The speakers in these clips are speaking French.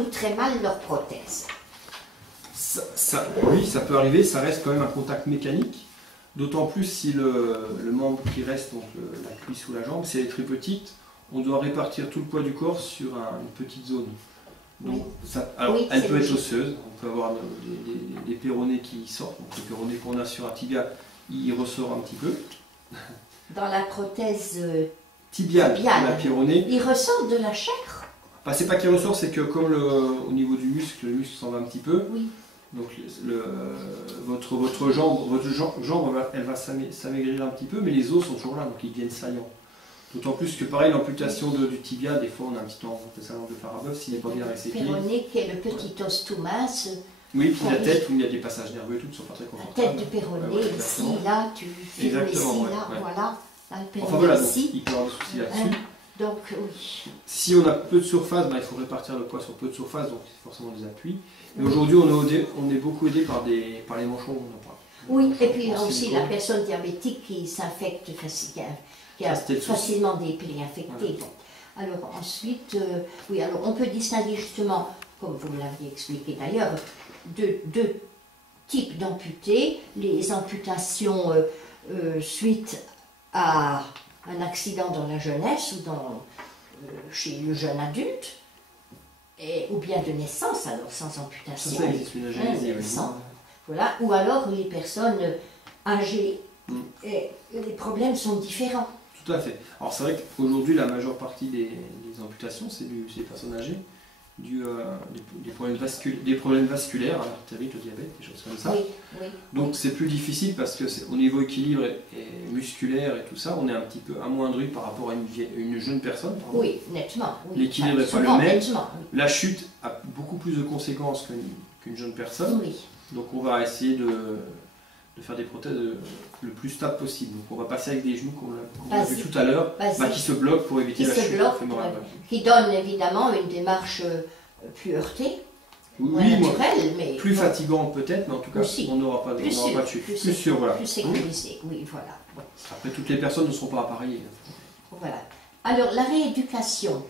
ou très mal leur prothèse. Oui, ça peut arriver, ça reste quand même un contact mécanique. D'autant plus si le membre qui reste, donc la cuisse ou la jambe, si elle est très petite, on doit répartir tout le poids du corps sur une petite zone. Donc, alors, oui, elle peut être logique. osseuse, on peut avoir des péronées qui sortent. Donc, le péroné qu'on a sur un tibia, il ressort un petit peu. Dans la prothèse Tibiale, tibiale, la péronée. il ressort de la chair. Enfin, c'est pas qu'il ressort, c'est que comme au niveau du muscle, le muscle s'en va un petit peu. Oui. Donc votre jambe elle va s'amaigrir un petit peu, mais les os sont toujours là, donc ils deviennent saillants. D'autant plus que pareil, l'amputation du tibia, des fois on a un petit angle de Farabeuf s'il n'est pas bien récepté. Péroné qui est le petit os tout mince. Oui, puis la tête où il y a des passages nerveux et tout, qui sont pas très La confortables. tête du péroné, Ouais, ici, là, tu filmes ici, exactement, là, ouais. voilà. Là, le péroné Enfin voilà, donc, ici. il peut y avoir des soucis là-dessus. Donc oui. Si on a peu de surface, il faut répartir le poids sur peu de surface, donc c'est forcément des appuis. Et aujourd'hui, on est beaucoup aidé par les manchons. Oui, et puis il y a aussi la personne diabétique qui s'infecte qui a facilement des plaies infectées. Voilà. Alors ensuite, oui, alors on peut distinguer justement, comme vous l'aviez expliqué d'ailleurs, deux types d'amputés. Les amputations suite à un accident dans la jeunesse ou chez le jeune adulte, ou bien de naissance, alors sans amputation. Ça existe, une agénésie, oui. Voilà. Ou alors les personnes âgées. Et les problèmes sont différents. Tout à fait. Alors c'est vrai qu'aujourd'hui, la majeure partie des amputations, c'est des personnes âgées, des problèmes vasculaires, l'artérite, le diabète, des choses comme ça. Oui, oui. Donc c'est plus difficile parce que au niveau équilibre et musculaire et tout ça, on est un petit peu amoindri par rapport à une jeune personne. Oui, nettement. Oui. L'équilibre n'est pas le même. Nettement, oui. La chute a beaucoup plus de conséquences qu'une jeune personne. Oui. Donc on va essayer de faire des prothèses le plus stable possible. Donc on va passer avec des genoux, comme on l'a vu tout à l'heure, qui se bloquent pour éviter la chute. Qui donne évidemment une démarche plus heurtée, oui, naturelle, mais plus fatigante peut-être, mais en tout cas aussi, on n'aura pas de chute. Plus sûr, voilà. Plus sécurisé, oui, voilà. Bon. Après, toutes les personnes ne seront pas appareillées. Voilà. Alors la rééducation.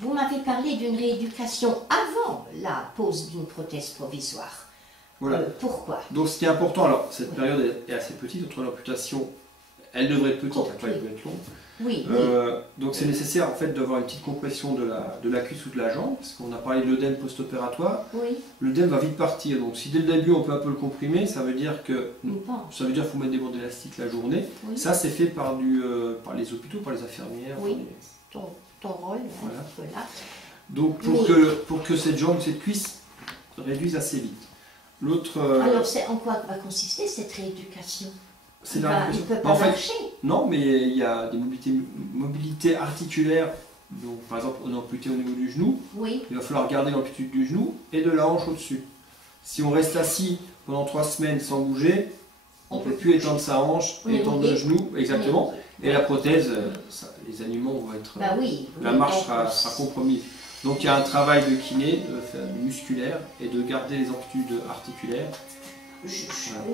Vous m'avez parlé d'une rééducation avant la pose d'une prothèse provisoire. Voilà. Pourquoi? Donc ce qui est important, alors cette période est assez petite, entre l'amputation, elle devrait être petite, après elle peut être longue. Oui, donc c'est nécessaire en fait d'avoir une petite compression de la cuisse ou de la jambe, parce qu'on a parlé de l'œdème post-opératoire. Oui. L'œdème va vite partir, donc si dès le début on peut un peu le comprimer, ça veut dire qu'il faut mettre des bandes élastiques la journée. Oui. Ça c'est fait par les hôpitaux, par les infirmières. Oui, ton rôle. Voilà. Donc pour que cette jambe, cette cuisse réduise assez vite. Alors, en quoi va consister cette rééducation? Il ne peut pas marcher. Non, mais il y a des mobilités articulaires. Donc, par exemple, on est amputé au niveau du genou. Oui. Il va falloir garder l'amplitude du genou et de la hanche au-dessus. Si on reste assis pendant 3 semaines sans bouger, on ne peut plus étendre sa hanche, étendre le genou, exactement. Et la prothèse, les aliments vont être... la marche sera compromise. Donc il y a un travail de kiné, musculaire et de garder les amplitudes articulaires.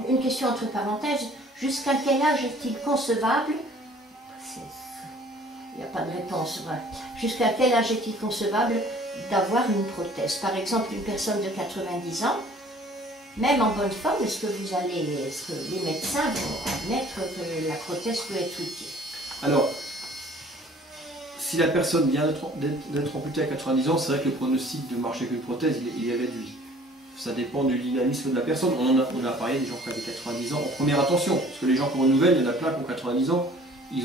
Une question entre parenthèses, jusqu'à quel âge est-il concevable? Il n'y a pas de réponse. Jusqu'à quel âge est-il concevable d'avoir une prothèse? Par exemple, une personne de 90 ans, même en bonne forme, est-ce que les médecins vont admettre que la prothèse peut être utile? Alors, si la personne vient d'être amputée à 90 ans, c'est vrai que le pronostic de marcher avec une prothèse, il est réduit. Ça dépend du dynamisme de la personne. On a parlé des gens qui avaient 90 ans en première intention, parce que les gens qui ont renouvellent, il y en a plein qui ont 90 ans, ils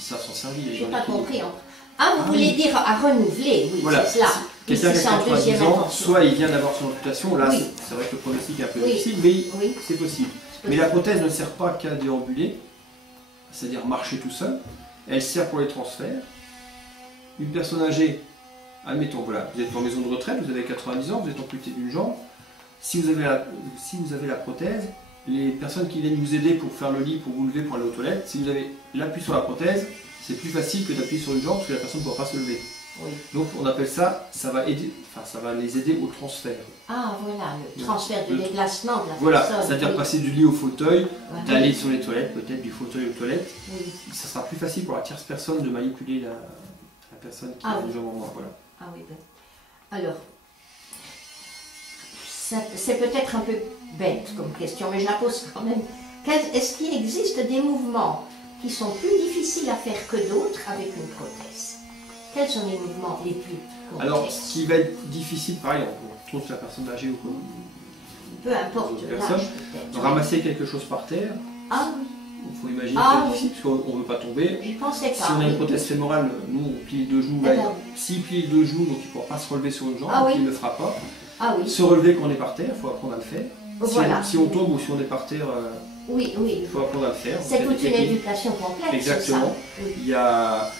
savent s'en servir. Je n'ai pas compris. Vous voulez dire à renouveler, oui, voilà. c'est cela. Quelqu'un qui a 90 ans, soit il vient d'avoir son amputation, là c'est vrai que le pronostic est un peu difficile, mais c'est possible. Mais la prothèse ne sert pas qu'à déambuler, c'est-à-dire marcher tout seul, elle sert pour les transferts. Une personne âgée, admettons, voilà, vous êtes en maison de retraite, vous avez 90 ans, vous êtes amputé d'une jambe. Si vous avez la prothèse, les personnes qui viennent vous aider pour faire le lit, pour vous lever, pour aller aux toilettes, si vous avez l'appui sur la prothèse, c'est plus facile que d'appuyer sur une jambe parce que la personne ne pourra pas se lever. Oui. Donc on appelle ça va les aider au transfert. Ah voilà, le transfert de déplacement de la personne. Voilà, c'est-à-dire passer du lit au fauteuil, d'aller sur les toilettes, peut-être du fauteuil aux toilettes. Oui. Ça sera plus facile pour la tierce personne de manipuler la personne qui a une jambe en moins. Voilà. Ah oui, ben. Alors, c'est peut-être un peu bête comme question, mais je la pose quand même. Est-ce qu'il existe des mouvements qui sont plus difficiles à faire que d'autres avec une prothèse? Quels sont les mouvements les plus complexes? Alors, ce qui va être difficile, pareil, on trouve la personne âgée ou quoi. Peu importe l'âge, ramasser quelque chose par terre. Ah oui. Il faut imaginer que c'est difficile, parce qu'on ne veut pas tomber. J'y pensais pas. Si on a une prothèse fémorale, nous on plie les deux genoux. S'il plie les deux genoux, donc il ne pourra pas se relever sur une jambe, il ne le fera pas. Se relever quand on est par terre, il faut apprendre à le faire. Voilà. Si on tombe ou si on est par terre, il faut apprendre à le faire. C'est toute une éducation complète. Exactement. Il y a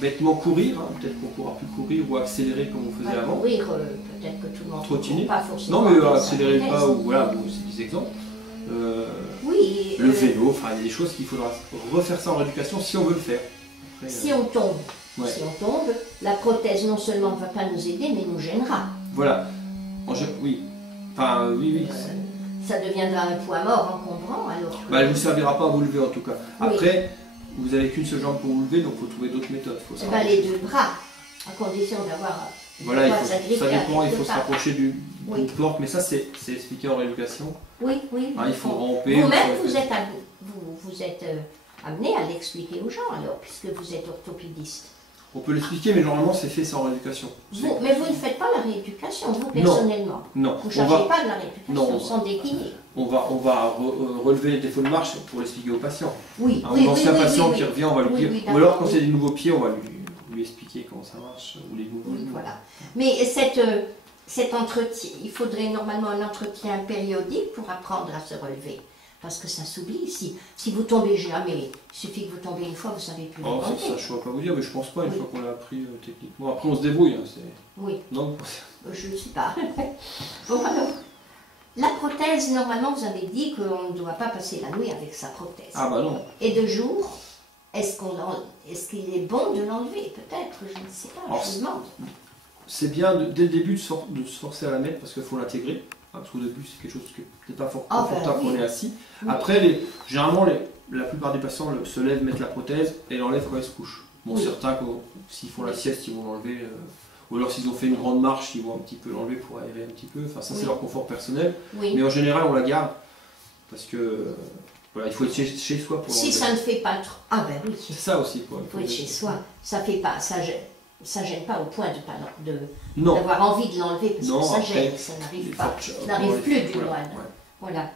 bêtement courir, hein. Peut-être qu'on ne pourra plus courir ou accélérer comme on faisait avant. Courir, peut-être que tout le monde trottiner. Pas forcément. Non, mais accélérer pas, ou voilà, c'est des exemples. Le vélo, enfin il y a des choses qu'il faudra refaire ça en rééducation si on veut le faire. Après, si on tombe, la prothèse non seulement ne va pas nous aider, mais nous gênera. Voilà. Oui. Enfin, oui. Ça deviendra un poids mort encombrant alors. Elle ne vous servira pas à vous lever en tout cas. Après, vous n'avez qu'une seule jambe pour vous lever, donc il faut trouver d'autres méthodes. Les deux bras, à condition d'avoir. Voilà, ça dépend, il faut se rapprocher du porte, mais ça c'est expliqué en rééducation. Oui. Il faut ramper. Vous-même, vous êtes amené à l'expliquer aux gens alors, puisque vous êtes orthopédiste. On peut l'expliquer, mais normalement c'est fait sans rééducation. Mais vous ne faites pas la rééducation, vous personnellement. Non. Vous ne chargez pas de la rééducation, sans décliner. On va relever les défauts de marche pour l'expliquer au patient. Un ancien patient qui revient, on va lui dire. Ou alors quand c'est des nouveaux pieds, on va lui expliquer comment ça marche, ou les nouveaux genoux. Voilà. Mais cet entretien, il faudrait normalement un entretien périodique pour apprendre à se relever. Parce que ça s'oublie. Si vous tombez jamais, il suffit que vous tombez une fois, vous savez plus. Ça, je ne saurais pas vous dire, mais je pense pas, une fois qu'on l'a appris techniquement. Après, on se débrouille. Non. Je ne sais pas. Bon, alors, la prothèse, normalement, vous avez dit qu'on ne doit pas passer la nuit avec sa prothèse. Ah bah non. Et de jour, est-ce qu'il est bon de l'enlever? Peut-être, je ne sais pas, je vous demande. C'est bien, dès le début, de se forcer à la mettre, parce qu'il faut l'intégrer. Parce qu'au début, c'est quelque chose qui n'est pas confortable quand on est assis. Après, généralement, la plupart des patients se lèvent, mettent la prothèse et l'enlèvent quand ils se couchent. Bon, certains, s'ils font la sieste, ils vont l'enlever. Ou alors, s'ils ont fait une grande marche, ils vont un petit peu l'enlever pour aérer un petit peu. Enfin, ça, c'est leur confort personnel. Mais en général, on la garde. Parce que il faut être chez soi pour l'enlever. Si ça ne fait pas trop. Ah ben oui. C'est ça aussi. Il faut être chez soi. Ça fait pas. Ça gêne pas au point d'avoir envie de l'enlever parce que ça gêne, ça n'arrive pas. Ça n'arrive plus du moins. Voilà.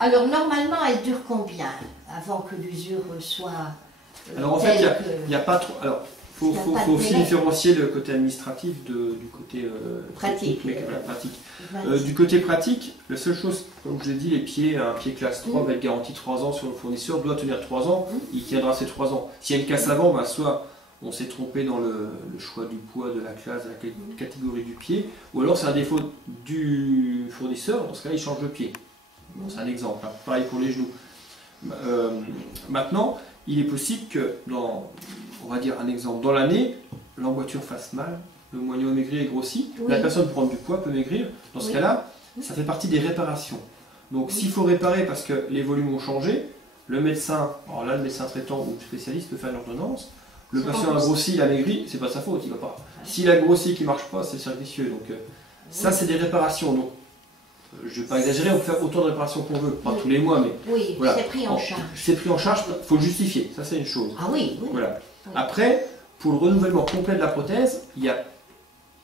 Alors normalement, elle dure combien avant que l'usure soit alors en fait, il n'y a pas trop. Alors, faut aussi différencier le côté administratif du côté pratique. Du côté pratique, la seule chose, comme je l'ai dit, les pieds, un pied classe 3 va être garanti 3 ans sur le fournisseur, doit tenir 3 ans, il tiendra ces 3 ans. S'il y a une casse avant, soit on s'est trompé dans le choix du poids de la classe, de la catégorie du pied, ou alors c'est un défaut du fournisseur, dans ce cas-là il change de pied. Bon, c'est un exemple, pareil pour les genoux. Maintenant, il est possible que, on va dire un exemple, dans l'année, l'emboîture fasse mal, le moignon maigrit et grossit, la personne prend du poids, peut maigrir, dans ce cas-là, ça fait partie des réparations. Donc s'il faut réparer parce que les volumes ont changé, le médecin, alors là le médecin traitant ou spécialiste peut faire une ordonnance. Le patient a grossi, il a maigri, c'est pas sa faute, il va pas. S'il a grossi, qu'il ne marche pas, c'est le cercle vicieux. Donc ça, c'est des réparations. Donc, je ne vais pas exagérer, on peut faire autant de réparations qu'on veut, pas tous les mois, mais voilà. C'est pris en charge. C'est pris en charge, il faut le justifier. Ça, c'est une chose. Ah oui. Voilà. Après, pour le renouvellement complet de la prothèse, il y a.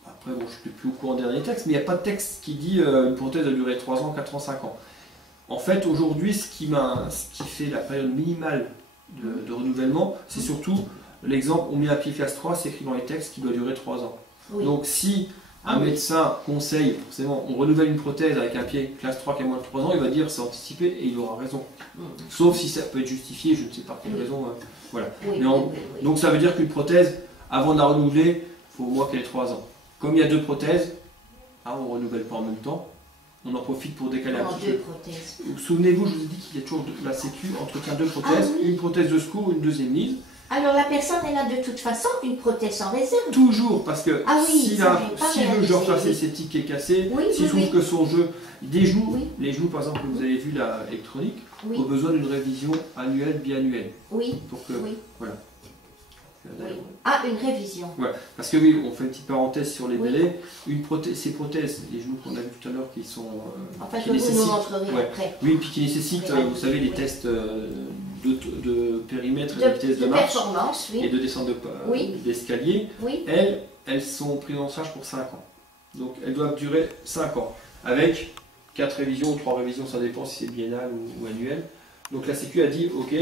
Après, bon, je ne suis plus au courant des derniers textes, mais il n'y a pas de texte qui dit une prothèse a duré 3 ans, 4 ans, 5 ans. En fait, aujourd'hui, ce qui fait la période minimale de renouvellement, c'est surtout. L'exemple, on met un pied classe 3, c'est écrit dans les textes qui doit durer 3 ans. Donc si un médecin conseille, forcément, on renouvelle une prothèse avec un pied classe 3 qui a moins de 3 ans, il va dire c'est anticipé et il aura raison. Sauf si ça peut être justifié, je ne sais pas quelle raison. Voilà. Donc ça veut dire qu'une prothèse, avant de la renouveler, il faut au moins qu'elle ait 3 ans. Comme il y a 2 prothèses, on ne renouvelle pas en même temps, on en profite pour décaler un petit peu. Souvenez-vous, je vous ai dit qu'il y a toujours la Sécu entretient 2 prothèses, une prothèse de secours, une deuxième mise. Alors la personne, elle a de toute façon une prothèse en réserve. Toujours, parce que si le jeu sceptique est cassé, s'il trouve que son jeu, des genoux, les genoux par exemple que vous avez vu l'électronique, ont besoin d'une révision annuelle, biannuelle. Oui. Voilà. Ah, une révision. Ouais, parce que oui, on fait une petite parenthèse sur les délais. Ces prothèses, les genoux qu'on a vu tout à l'heure, qui sont... enfin, je vous nous montrerai après. Oui, puis qui nécessitent, vous savez, les tests de périmètre et de vitesse de marche et de descente d'escalier. Elles sont prises en charge pour 5 ans. Donc elles doivent durer 5 ans, avec 4 révisions ou 3 révisions, ça dépend si c'est biennal ou annuel. Donc la Sécu a dit, ok,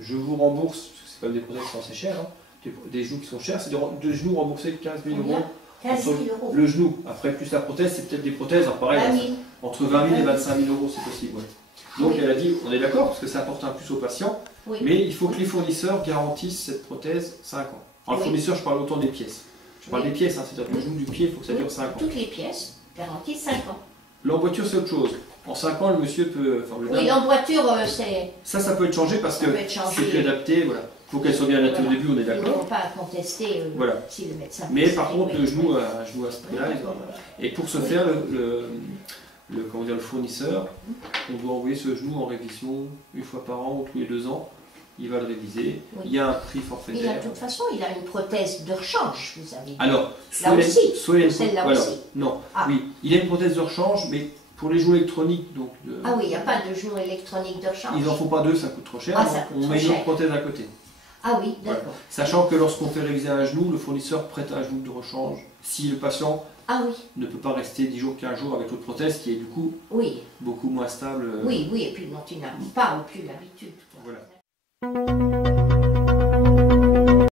je vous rembourse, parce que c'est pas des prothèses qui sont assez chères, hein, des genoux qui sont chers, c'est de genoux remboursés 15 000 euros. 15 000 euros. Le genou, après plus la prothèse, c'est peut-être des prothèses, alors pareil, entre 20 000 et 25 000 euros c'est possible. Ouais. Donc elle a dit, on est d'accord, parce que ça apporte un plus au patient, mais il faut que les fournisseurs garantissent cette prothèse 5 ans. Alors le fournisseur, je parle autant des pièces. Je parle des pièces, hein, c'est-à-dire que le genou du pied, il faut que ça dure 5 ans. Toutes les pièces garantissent 5 ans. L'emboîture, c'est autre chose. En 5 ans, le monsieur peut... Oui, l'emboîture, c'est... Ça peut être changé parce que c'est plus adapté, voilà. Il faut qu'elle soit bien adaptée au début, on est d'accord. Ils ne vont pas contester si le médecin... Mais par contre, le genou à ce prix-là, et pour ce faire, le fournisseur, on doit envoyer ce genou en révision une fois par an ou tous les 2 ans. Il va le réviser. Il y a un prix forfaitaire. De toute façon, il a une prothèse de rechange, vous avez dit. Alors, celle-là aussi. Non, oui, il a une prothèse de rechange, mais pour les genoux électroniques, donc... Ah oui, il n'y a pas de genou électronique de rechange. Ils n'en font pas 2, ça coûte trop cher. On met une autre prothèse à côté. Ah oui, d'accord. Voilà. Sachant que lorsqu'on fait réviser un genou, le fournisseur prête un genou de rechange si le patient ne peut pas rester 10 jours, 15 jours avec l'autre prothèse qui est du coup beaucoup moins stable. Oui, et puis dont il n'a pas ou plus l'habitude. Voilà.